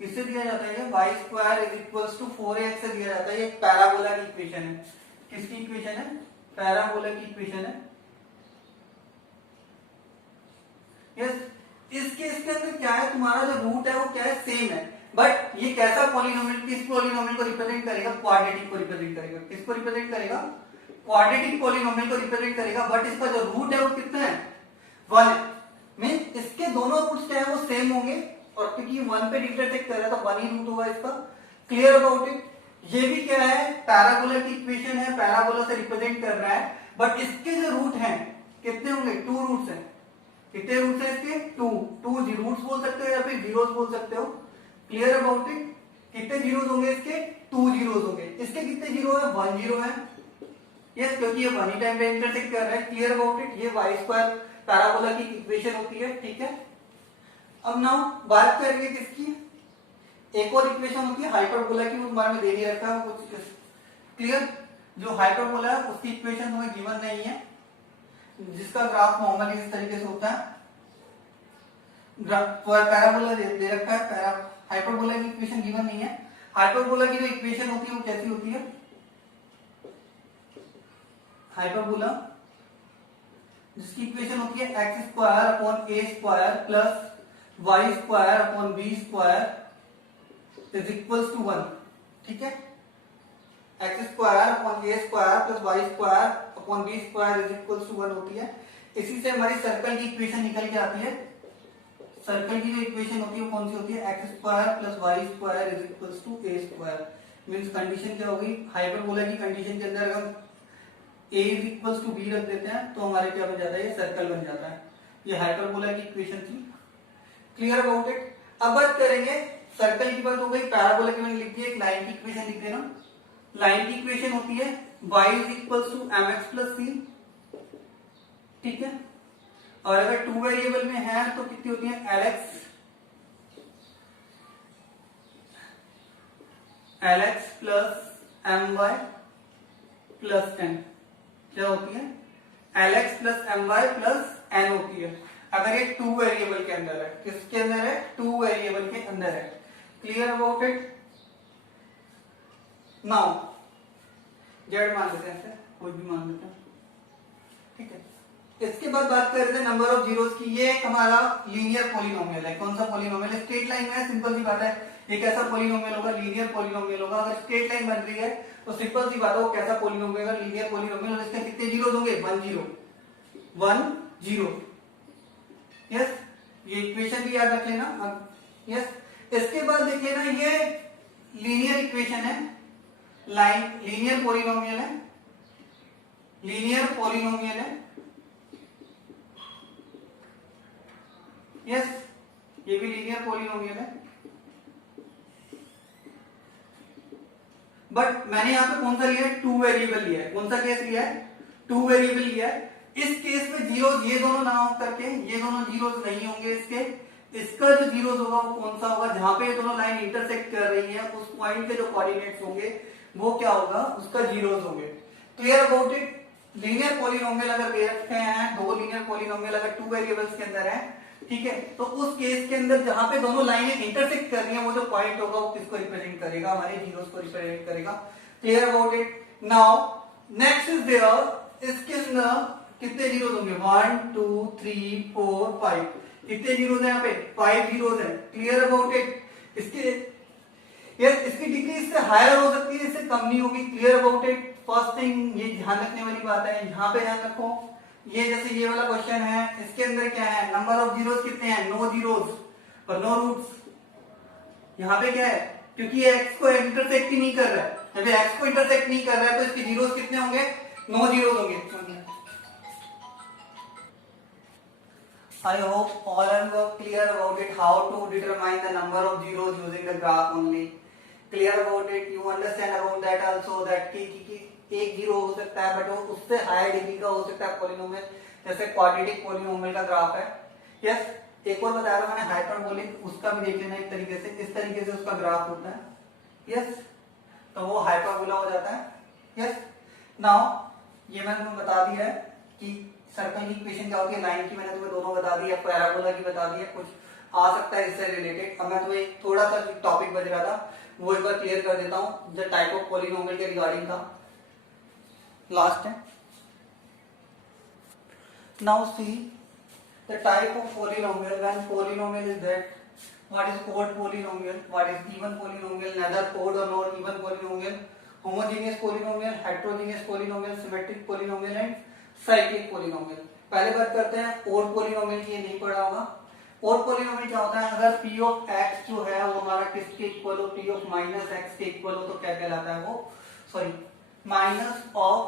किससे दिया जाता है? ये y square is equals to 4ax से दिया जाता है। ये पैराबोला की इक्वेशन है। किसकी इक्वेशन है? पैराबोला की इक्वेशन है। यस, इस केस के अंदर क्या है, तुम्हारा जो रूट है वो क्या है, सेम है, बट ये कैसा पॉलिनोमियल, किस पॉलिनोमियल को रिप्रेजेंट करेगा? क्वाड्रेटिक को रिप्रेजेंट करेगा। किसको रिप्रेजेंट करेगा? क्वाड्रेटिक पॉलिनोमियल को रिप्रेजेंट करेगा, बट इसका जो रूट है वो कितना है? 1 है। मीन इसके दोनों रूट्स क्या है, वो सेम होंगे, और क्योंकि 1 पे इंटरसेक्ट कर रहा है तो 1 ही रूट होगा इसका। Clear about it? ये भी क्या है, पैराबोला की इक्वेशन है, पैराबोला से रिप्रेजेंट कर रहा है, बट इसके जो रूट हैं कितने होंगे? 2 रूट्स हैं। कितने रूट्स हैं इसके? 2 रूट्स बोल सकते हो या फिर जीरोस बोल सकते हो। Clear about it? कितने जीरोस होंगे इसके? 2 जीरोस होंगे। इसके कितने जीरो है? 1 जीरो है। यस, क्योंकि ये 1 ही टाइम पे इंटरसेक्ट कर रहा है। Clear about it? ये वाई स्क्वायर पैराबोला की इक्वेशन होती है। ठीक है, अब नाउ बात करेंगे किसकी? एक और इक्वेशन होती है हाइपरबोला की, वो तुम्हारे में दे नहीं रखा है कुछ। क्लियर? जो हाइपरबोला है उसकी इक्वेशन तुम्हें गिवन नहीं है, जिसका ग्राफ नॉर्मली इस तरीके से होता है। पैराबोला दे रखा है, हाइपरबोला की इक्वेशन गिवन नहीं है। हाइपरबोला की जो इक्वेशन होती है वो कैसी होती है? हाइपरबोला जिसकी इक्वेशन होती है x square upon a square plus y square upon b square is equals to 1। ठीक है, x square upon a square plus y square upon b square is equals to 1 होती है। इसी से हमारी सर्कल की इक्वेशन निकल के आती है। सर्कल की जो इक्वेशन होती है वो कौन सी होती है? X square plus y square is equals to a square. Means condition क्या होगी? हाइपरबोला की कंडीशन के अंदर हम a is equals to b रख देते हैं तो हमारे क्या बन जाता है? ये सर्कल बन जाता है। ये हाइपरबोला की इक्वेशन थी। Clear about it? अब बात करेंगे, सर्कल की बात हो गई, पैराबोला की मैंने लिख दी, एक लाइन की इक्वेशन लिख देना। लाइन की इक्वेशन होती है y is equals to M x plus C. ठीक है, और अगर 2 वेरिएबल में है तो कितनी होती है? L x plus m y plus n. क्या होती है? L x plus m y plus n होती है, अगर ये 2 वेरिएबल के अंदर है। किसके अंदर है? 2 वेरिएबल के अंदर है। Clear about it? Now Z मान लेते हैं, कोई भी मान लेते हैं। ठीक है, इसके बाद बात कर रहे थे नंबर ऑफ जीरोस की। ये हमारा लीनियर पॉलिनोमियल है। कौन सा पॉलिनोमियल है? स्ट्रेट लाइन में है, सिंपल सी बात है। ये कैसा पॉलिनोमियल होगा? लीनियर पॉलिनोमियल होगा। अगर स्ट्रेट लाइन बन रही है तो सिंपल सी बात है वो कैसा पॉलिनोमियल होगा? Linear polynomial. और इसके कितने जीरोस होंगे? 1 जीरो, 1 जीरो। यस, ये इक्वेशन भी याद रख लेना। यस, इसके बाद देखिए ना, ये लीनियर इक्वेशन है, लाइन लीनियर पॉलिनोमियल है, लीनियर पॉलिनोमियल है। यस, ये भी लीनियर पॉलिनोमियल है, बट मैंने यहां पे कौन सा लिया है? 2 वेरिएबल लिया है। कौन सा केस लिया है? 2 वेरिएबल लिया है। इस केस में जीरोस ये दोनों ना हो करके, ये दोनों जीरोस नहीं होंगे इसके। इसका जो जीरोस होगा वो कौन सा होगा? जहां पे ये दोनों लाइन इंटरसेक्ट कर रही है उस पॉइंट के जो कोऑर्डिनेट्स होंगे वो क्या होगा? उसका जीरोस होंगे। Clear about it? Linear polynomial अगर दे रखे हैं, 2 लीनियर पॉलिनोमियल अगर 2 वेरिएबल्स के अंदर है, ठीक है, तो उस केस के अंदर जहां पे दोनों लाइनें इंटरसेक्ट कर रही हैं वो जो पॉइंट होगा वो किसको रिप्रेजेंट करेगा? हमारे जीरोस को रिप्रेजेंट करेगा। Clear about it? Now next is there, इसके अंदर कितने जीरोस होंगे? 1 2 3 4 5। कितने जीरोस हैं यहाँ पे? 5 जीरोस हैं। Clear about it? इसके इसकी डिग्री इससे हायर हो सकती है, इससे कम नहीं होगी। Clear about it? First thing ये ध्यान रखने वाली बात है, यहाँ पे ध्यान रखो। ये जैसे ये वाला क्वेश्चन है, इसके अंदर क्या है? नंबर ऑफ जीरोस कितने हैं? नो जीरोस और नो रूट्स। यहाँ पे क्या है? क्योंकि ये एक्स को इंटरसेक्ट ही नहीं कर रहा है, जब एक्स को इंटरसेक्ट नहीं कर रहा है तो इसके जीरोस कितने होंगे? नो जीरोस होंगे। I hope all of you are clear about it, how to determine the number of zeros using the graph only. Clear about it? You understand about that also, that कि एक zero हो सकता है but वो उससे higher degree का हो सकता है पॉलिनोमियल, जैसे क्वाड्रेटिक पॉलिनोमियल का ग्राफ है। यस, एक और बताया था मैंने हाइपरबोलिक, उसका भी देख लेना एक तरीके से, इस तरीके से उसका ग्राफ होता है। यस, तो वो हाइपरबोला हो जाता है। यस, नाउ ये मैंने तुम्हें बता दिया है कि सर्कल की इक्वेशन क्या होती है, लाइन की मैंने तुम्हें दोनों बता दी है, पैराबोला की बता दी है, कुछ आ सकता है इससे रिलेटेड। अब मैं तुम्हें थोड़ा सा टॉपिक बच रहा था वो एक बार क्लियर कर देता हूँ, जो टाइप ऑफ पॉलिनोमियल के रिगार्डिंग था, लास्ट है। Now see the type of polynomial when polynomial is that what is odd polynomial, what is even polynomial, neither odd or not even polynomial, homogeneous polynomial, heterogeneous polynomial, symmetric polynomial and cyclic polynomial। पहले बात करते हैं odd polynomial की, ये नहीं पढ़ा होगा। odd polynomial क्या होता है, अगर p of x जो है वो हमारा किसके इक्वल हो, p of माइनस x के इक्वल हो तो क्या कहलाता है वो, sorry minus of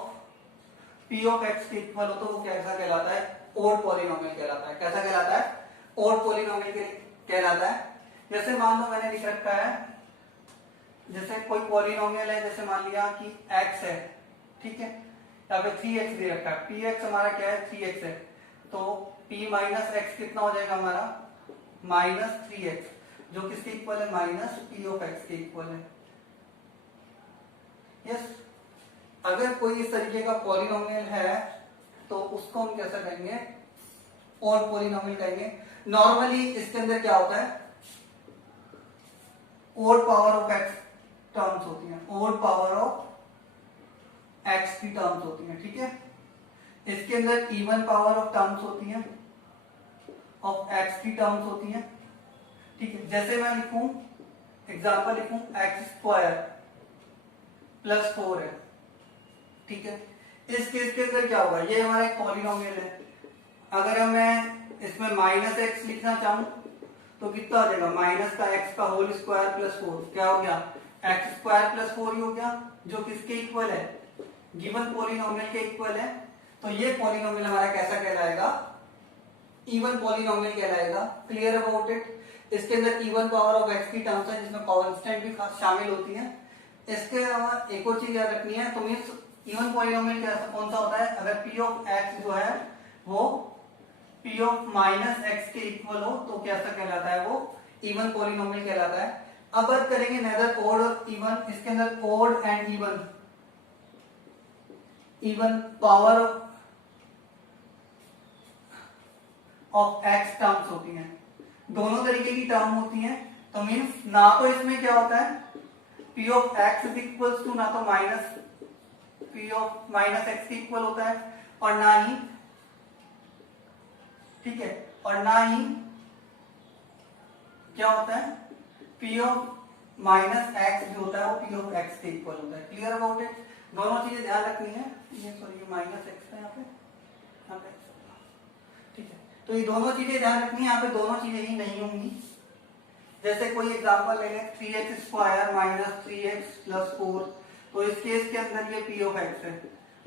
p of x के इक्वल हो तो वो कैसा कहलाता है, ओड पॉलिनोमियल कहलाता है। कैसा कहलाता है, ओड पॉलिनोमियल कहलाता है। जैसे मान लो मैंने लिख रखा है, जैसे कोई पॉलिनोमियल है, जैसे मान लिया कि x है, ठीक है, यहाँ पे 3x दे रखा है, px हमारा क्या है 3x है, तो p माइनस x कितना हो जाएगा हमारा माइनस 3x, जो किसके इक्वल है, माइनस p ऑफ x के इक्वल है। यस, अगर कोई इस तरीके का पॉलिनोमियल है तो उसको हम कैसा कहेंगे, ओड पॉलिनोमियल कहेंगे। नॉर्मली इसके अंदर क्या होता है, odd power of x terms होती हैं, ओड पावर ऑफ एक्स की टर्म्स होती हैं, ठीक है। इसके अंदर इवन पावर ऑफ टर्म्स होती हैं, ऑफ एक्स की टर्म्स होती हैं, ठीक है। जैसे मैं लिखूं, एग्जांपल लिखूं एक्स स्क्वायर प्लस 4 है, ठीक है। इस केस के अंदर क्या होगा, ये हमारा एक पॉलिनोमियल है, अगर मैं इसमें माइनस एक्स लिखना चाहूं तो कितना हो जाएगा, माइनस का एक्स का होल स्क्वायर प्लस 4, क्या हो गया, एक्स स्क्वायर प्लस 4 ही हो गया, जो किसके इक्वल है, गिवन पॉलिनोमियल के इक्वल है। तो ये पॉलिनोमियल हमारा कैसा कहलाएगा, इवन पॉलिनोमियल कहलाएगा। Clear about it. इसके अंदर इवन पावर ऑफ एक्स की टर्म्स है, जिसमें कांस्टेंट भी शामिल होती है। इसके अलावा एक और चीज याद रखनी है, तो मीन्स इवन पॉलिनोमियल कौन सा होता है, अगर p ऑफ x जो है वो p ऑफ माइनस x के इक्वल हो तो कैसा कहलाता है, वो इवन पॉलिनोमियल कहलाता है। अब बात करेंगे नेदर ओड और इवन, इसके अंदर odd and even, even power of x terms होती हैं, दोनों तरीके की टर्म होती हैं। तो मीन्स ना तो इसमें क्या होता है, p of x is equals to ना तो minus p of minus x के इक्वल होता है, और ना ही, ठीक है, और ना ही क्या होता है, p ऑफ माइनस एक्स जो होता है वो p ऑफ x के इक्वल होता है। Clear about it. दोनों चीजें ध्यान रखनी है। ये सॉरी, ये माइनस एक्स है यहाँ पे, ठीक है। तो ये दोनों चीजें ध्यान रखनी है, यहाँ पे दोनों चीजें ही नहीं होंगी। जैसे कोई एग्जांपल ले लें, 3x square minus 3x plus 4, तो इस केस के अंदर ये p ऑफ x है,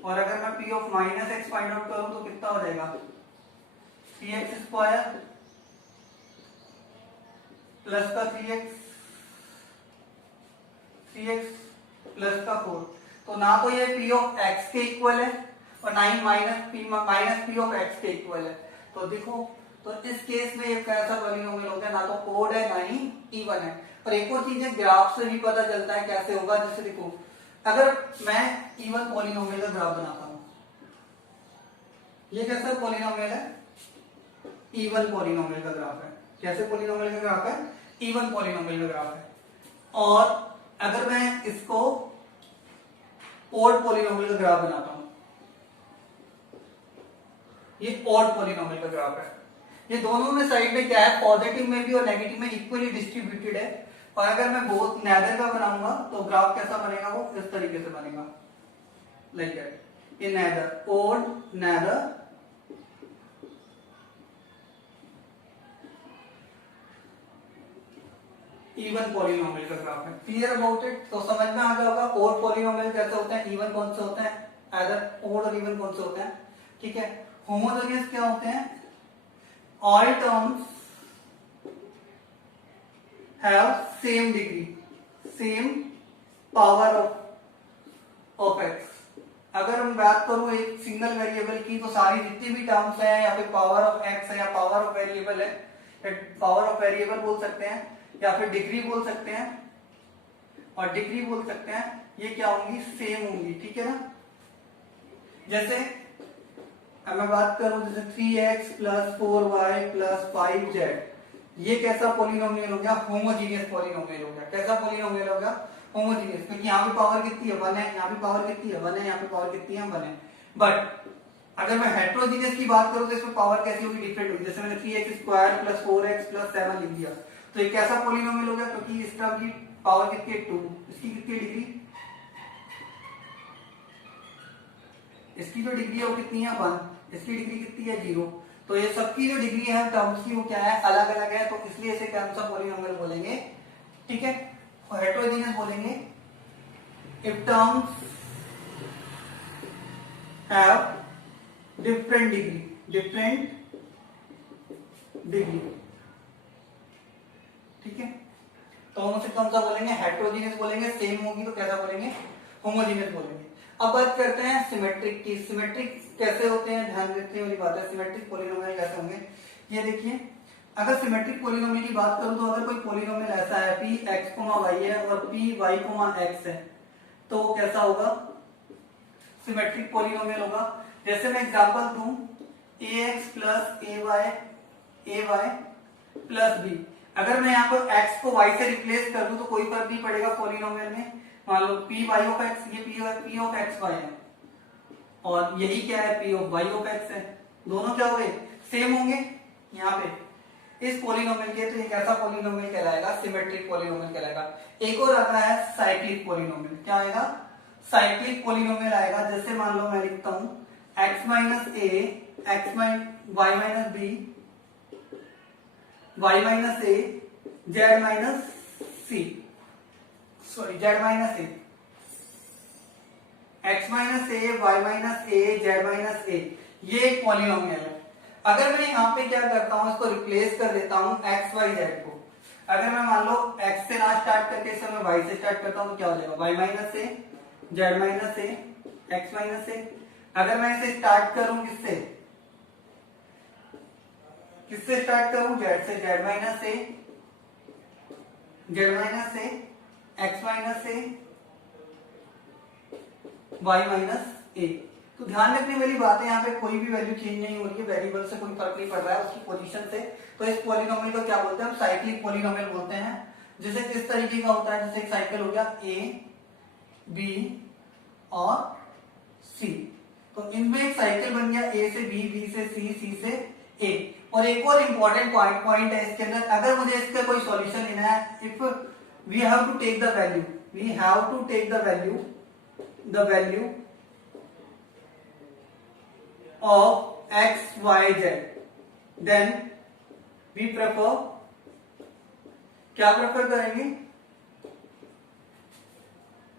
और अगर मैं p of minus x find out करूं तो कितना हो जाएगा, 3x स्क्वायर प्लस का 3x प्लस का 4, तो ना तो ये p ऑफ x के इक्वल है और ना ही माइनस p ऑफ x के इक्वल है। तो देखो, तो इस केस में ये कैसा पॉलिनोमियल हो गया, ना तो ओड है ना ही इवन है। और एक और चीज है, ग्राफ से भी पता चलता है कैसे होगा। जैसे देखो, अगर मैं इवन पॉलिनोमियल का ग्राफ बनाता हूं, ये कैसा पॉलिनोमियल है, इवन पॉलिनोमियल का ग्राफ है। कैसे पॉलिनोमियल का ग्राफ है, इवन पॉलिनोमियल का ग्राफ है। और अगर मैं इसको ओड पॉलिनोमियल का ग्राफ बनाता हूं, ये ओड पॉलिनोमियल का ग्राफ है। ये दोनों में साइड में क्या है, पॉजिटिव में भी और नेगेटिव में इक्वली डिस्ट्रीब्यूटेड है। और अगर मैं बोथ नैदर का बनाऊंगा तो ग्राफ कैसा बनेगा, वो इस तरीके से बनेगा, लाइक दैट। ये neither, odd neither, even polynomial का ग्राफ है। Clear about it. तो समझ में आ गया होगा ओड पॉलिनोमियल कैसे होते हैं, इवन कौन से होते हैं, आइदर ओड और इवन कौन से होते हैं, ठीक है। होमोजेनियस क्या होते हैं, all terms have same degree, same power of x। अगर हम बात करूं एक सिंगल वेरिएबल की, तो सारी जितनी भी टर्म्स हैं, या फिर पावर ऑफ x है, या पावर ऑफ वेरिएबल है, पावर ऑफ वेरिएबल बोल सकते हैं, या फिर डिग्री बोल सकते हैं, और डिग्री बोल सकते हैं, ये क्या होंगी, सेम होंगी, ठीक है ना। जैसे अब मैं बात करूं, जैसे 3x plus 4y plus 5z, ये कैसा पॉलिनोमियल हो गया? होमोजीनियस पॉलिनोमियल हो गया। कैसा पॉलिनोमियल हो गया? होमोजीनियस, क्योंकि यहाँ पे पावर कितनी है? 1 है, यहाँ पे पावर कितनी है? 1 है, यहाँ पे पावर कितनी है? 1 है। बट अगर मैं हेट्रोजीनियस की बात करूं तो इसमें पावर कैसी होगी? डिफरेंट होगी। जैसे मैंने 3x² + 4x + 7 लिख दिया, तो ये कैसा पॉलिनोमियल हो गया? क्योंकि इस टर्म की पावर कितनी है? 2। इसकी कितनी डिग्री? इसकी जो डिग्री है वो कितनी है? 1। इसकी डिग्री कितनी है? 0। तो ये सबकी जो डिग्री है टर्म्स की वो क्या है? अलग अलग है, तो इसलिए इसे कौन सा पॉलिनोमियल बोलेंगे? ठीक है, और हेट्रोजीनियस बोलेंगे if terms have different degree. ठीक है, तो हम उसे कौन सा बोलेंगे? हेट्रोजीनियस बोलेंगे। सेम होगी तो कैसा बोलेंगे? होमोजीनियस बोलेंगे। अब बात करते हैं सिमेट्रिक की। सिमेट्रिक कैसे होते हैं, ध्यान रखने वाली बात है। सिमेट्रिक पॉलिनोमियल कैसे होंगे ये देखिए। अगर सिमेट्रिक पॉलिनोमियल की बात करूं तो अगर कोई पॉलिनोमियल ऐसा है px, y है और py, x है, तो वो कैसा होगा? सिमेट्रिक पॉलिनोमियल होगा। जैसे मैं एग्जांपल दूं, ax + ay प्लस b। अगर मैं यहाँ पर x को y से रिप्लेस कर दूं तो कोई फर्क नहीं पड़ेगा पॉलिनोमियल में। मान लो py ऑफ x, ये p ऑफ xy है और यही क्या है? p of y of x है। दोनों क्या हो गए? सेम होंगे यहाँ पे इस पॉलिनोमियल के। तो ये कैसा पॉलिनोमियल कहलाएगा? सिमेट्रिक पॉलिनोमियल कहलाएगा। एक और आता है साइक्लिक पॉलिनोमियल। क्या आएगा? साइक्लिक पॉलिनोमियल आएगा। जैसे मान लो मैं लिखता हूं x - a, y - b, y - a, z - c, sorry z - a, x - a, y - a, z - a, ये एक पॉलिनोमियल है। अगर मैं यहाँ पे क्या करता हूं, इसको रिप्लेस कर देता हूं x y z को। अगर मैं मान लो x से ना स्टार्ट करके इसे मैं y से स्टार्ट करता हूं तो क्या हो जाएगा? y - a, z - a, x - a। अगर मैं इसे स्टार्ट करूं किससे स्टार्ट करूं? z से, z - a, x - a, y - a। तो ध्यान रखने वाली बात है, यहाँ पे कोई भी वैल्यू चेंज नहीं हो रही है, वेरिएबल से कोई फर्क नहीं पड़ रहा है उसकी पोजीशन से। तो इस पॉलिनोमियल को क्या बोलते हैं? हम साइक्लिक पॉलिनोमियल बोलते हैं। जैसे किस तरीके का होता है? जैसे एक साइकिल हो गया a, b और c। तो इनमें एक साइकिल बन गया a से b, b से c, c से a। और एक और इंपॉर्टेंट पॉइंट है इसके अंदर, अगर मुझे इसका कोई सॉल्यूशन लेना है, if we have to take the value of x, y, z, then we prefer, क्या प्रेफर करेंगे?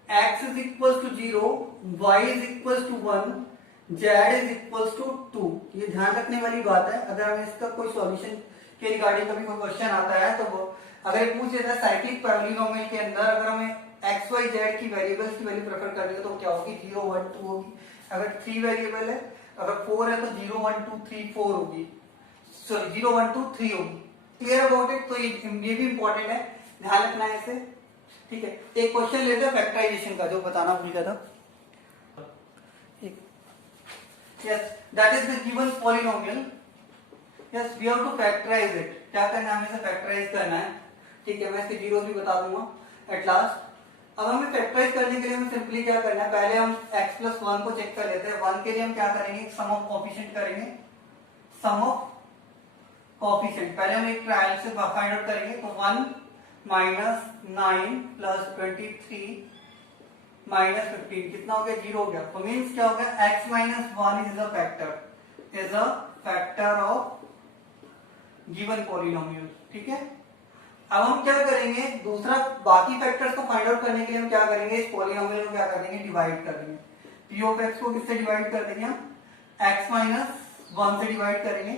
x is equals to 0, y is equals to 1, z is equals to 2। ये ध्यान रखने वाली बात है। अगर हमें इसका कोई सॉल्यूशन के रिगार्डिंग कभी कोई क्वेश्चन आता है तो वो अगर पूछ लेता है साइक्लिक पॉलिनोमियल के अंदर अगर हमें x, y, z की वेरिएबल्स की वैल्यू प्रेफर करनी है तो क्या होगी? 0, 1, 2 होगी। अगर 3 वेरिएबल है, अगर 4 है तो 0, 1, 2, 3, 4 होगी, सॉरी 0, 1, 2, 3 होगी। Clear about it? तो ये भी इंपॉर्टेंट है, ध्यान रखना है इसे। ठीक है, एक क्वेश्चन लेते हैं फैक्टराइजेशन का, जो बताना भूल गया था। Yes, that is the given polynomial. Yes, we have to factorise it. क्या करना है? हमें इसे फैक्टराइज करना है। ठीक है, मैं इसके जीरोस भी बता दूंगा एट लास्ट। अब हमें फैक्टराइज करने के लिए हमें सिंपली क्या करना है? पहले हम x + 1 को चेक कर लेते हैं। 1 के लिए हम क्या करेंगे? सम ऑफ कोएफिशिएंट करेंगे। सम ऑफ कोएफिशिएंट पहले हम एक ट्रायल से फाइंड आउट करेंगे। तो 1 - 9 + 23 - 15 कितना हो गया? 0 हो गया। तो मींस क्या हो गया? x - 1 is a factor of given polynomial. ठीक है, अब हम क्या करेंगे? दूसरा बाकी फैक्टर्स को फाइंड आउट करने के लिए हम क्या करेंगे? इस पॉलिनोमियल को क्या कर देंगे? डिवाइड कर देंगे। p ऑफ x को किससे डिवाइड कर देंगे? हम x - 1 से डिवाइड करेंगे।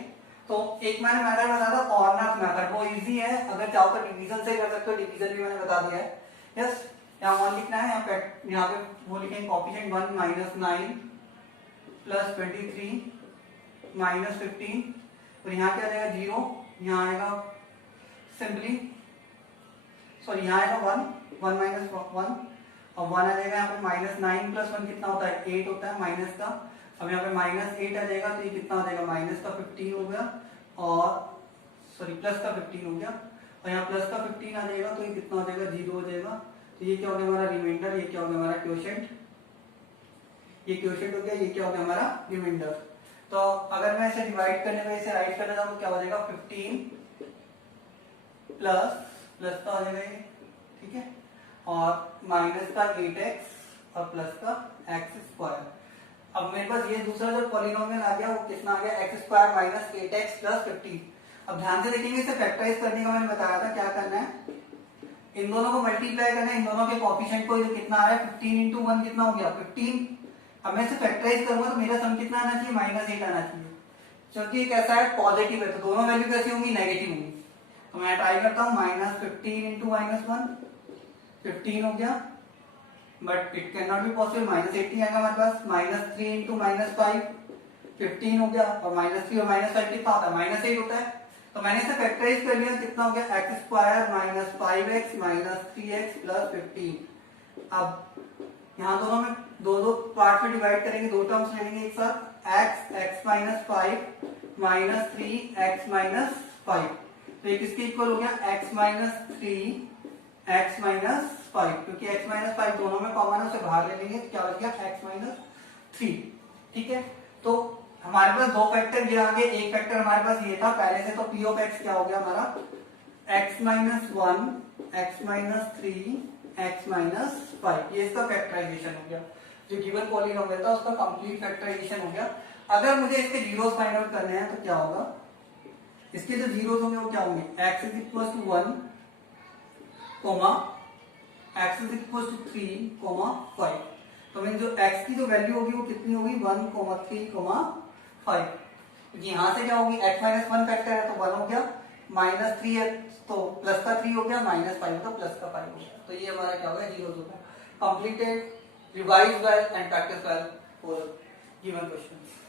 तो एक मैंने मेथड बताया था कॉर्नर मेथड, वो इजी है। अगर चाहो तो डिवीजन से कर सकते हो, डिवीजन भी मैंने बता दिया है। यस, यहाँ 1 लिखना है, यहाँ पे वो लिखेंगे कोएफिशिएंट 1 - 9 + 23 - 15 और यहाँ क्या आ जाएगा? 0। यहाँ आएगा सिंपली, सॉरी यहाँ आएगा 1 - 1 और 1 आ जाएगा यहाँ पे। -9 + 1 कितना होता है? 8 होता है माइनस का। अब यहाँ पे -8 आ जाएगा तो ये कितना हो जाएगा? -15 हो गया। और सॉरी प्लस का 15 हो गया, और यहाँ प्लस का 15 आ जाएगा, तो ये कितना हो जाएगा, 0 हो जाएगा। तो ये क्या हो गया हमारा रिमाइंडर, ये क्या हो गया हमारा क्वोशिएंट, ये क्वोशिएंट हो गया, ये क्या हो गया हमारा रिमाइंडर। तो अगर मैं इसे डिवाइड करने में इसे राइट करना चाहूँ तो क्या हो जाएगा, 15 प्लस प्लस का हो जाएगा ये, ठीक है, और माइनस का 8x और प्लस का x स्क्वायर। अब मेरे पास ये दूसरा जो पॉलिनोमियल आ गया वो कितना आ गया, x square minus 8x plus 15। अब ध्यान से देखेंगे, इसे फैक्टराइज करने का मैंने बताया था क्या करना है, इन दोनों को मल्टीप्लाई करना है, इन दोनों के कोएफिशिएंट को, जो कितना आ रहा है 15 इंटू 1 कितना हो गया 15। अब मैं इसे फैक्टराइज करूंगा तो मेरा सम कितना आना चाहिए, -8 आना चाहिए, क्योंकि ये कैसा है पॉजिटिव है, तो दोनों वैल्यू कैसी होंगी, नेगेटिव होंगी। तो मैं ट्राई करता हूँ, -15 इंटू -1 15 हो गया, but it can not be possible, -18 आएगा हमारे पास, -3 इंटू -5 15 हो गया, और -3 और -5 कितना होता है, -8 होता है। तो मैंने इसे फैक्टराइज कर लिया, कितना हो गया, x square minus 5x minus 3x plus 15। अब यहाँ दोनों में दो पार्ट में डिवाइड करेंगे, दो टर्म्स लेंगे एक साथ, x minus 5 minus 3x minus 5, तो ये किसके इक्वल हो गया, x माइनस 3 x माइनस 5, क्योंकि x माइनस 5 दोनों में कॉमन है, उसे बाहर ले लेंगे, तो क्या हो गया x माइनस 3, ठीक है। तो हमारे पास दो फैक्टर ये आ गए, एक फैक्टर हमारे पास ये था पहले से, तो p ऑफ x क्या हो गया हमारा, x minus 1 x minus 3 x minus 5, ये इसका फैक्टराइजेशन हो गया, जो गिवन पॉलिनोमियल था उसका कंप्लीट फैक्टराइजेशन हो गया। अगर मुझे इसके जीरोस फाइंड आउट करने हैं तो क्या होगा, इसके जो जीरोस होंगे वो क्या होंगे, x इज इक्वल टू 1 कोमा x इज इक्वल टू 3 कोमा 5, तो मीन जो x की जो वैल्यू होगी वो कितनी होगी, 1 कोमा 3 कोमा 5, क्योंकि यहाँ से क्या होगी, x माइनस 1 फैक्टर है तो 1 हो गया, -3 है तो प्लस का 3 हो गया, -5 तो प्लस का 5 हो गया, तो ये हमारा क्या हो गया, जीरो हो गया। Completed, revise well and practice well for given questions.